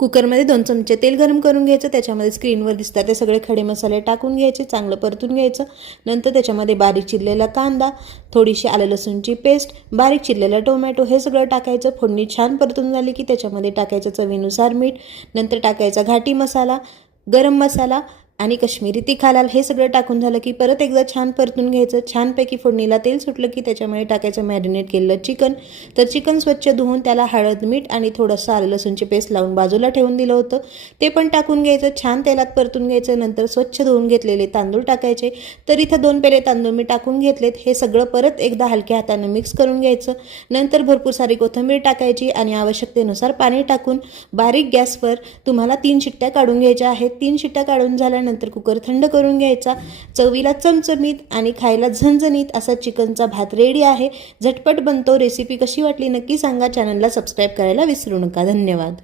कुकरमध्ये 2 चमचे तेल गरम करून घ्यायचं, त्याच्यामध्ये स्क्रीनवर दिसतात ते सगळे खडे मसाले टाकून घ्यायचे, चांगलं परतून घ्यायचं। नंतर त्याच्यामध्ये बारीक चिरलेला कांदा, थोडीशी आलं लसूणची पेस्ट, बारीक चिरलेला टोमॅटो हे सगळं टाकायचं। फोडणी छान परतून झाली की त्याच्यामध्ये टाकायचं चवीनुसार मीठ, नंतर टाकायचा घाटी मसाला, गरम मसाला आणि कश्मीरी तिखा लाल हे सगळं टाकून झालं की परत एकदा छान परतून घ्यायचं। छानपैकी फोडणीला तेल सुटलं की त्याच्यामध्ये टाकायचं मॅरिनेट केलेलं चिकन। तर चिकन स्वच्छ धुवून त्याला हळद, मीठ आणि थोडंसं आलं लसूणची पेस्ट लावून बाजूला ठेवून दिलं होतं, ते पण टाकून घ्यायचं। छान तेलात परतून घ्यायचं। नंतर स्वच्छ धुवून घेतलेले तांदूळ टाकायचे। तर इथं 2 पेले तांदूळ मी टाकून घेतलेत। हे सगळं परत एकदा हलक्या हाताने मिक्स करून घ्यायचं। नंतर भरपूर सारी कोथिंबीर टाकायची आणि आवश्यकतेनुसार पाणी टाकून बारीक गॅसवर तुम्हाला 3 शिट्ट्या काढून घ्यायच्या आहेत। 3 शिट्ट्या काढून झाल्यानंतर कुकर थंड करून घ्यायचा। चवीला चमचमीत आणि खायला झणझणीत असा चिकनचा भात रेडी आहे। झटपट बनतो। रेसिपी कशी वाटली नक्की सांगा। चॅनलला सबस्क्राईब करायला विसरू नका। धन्यवाद।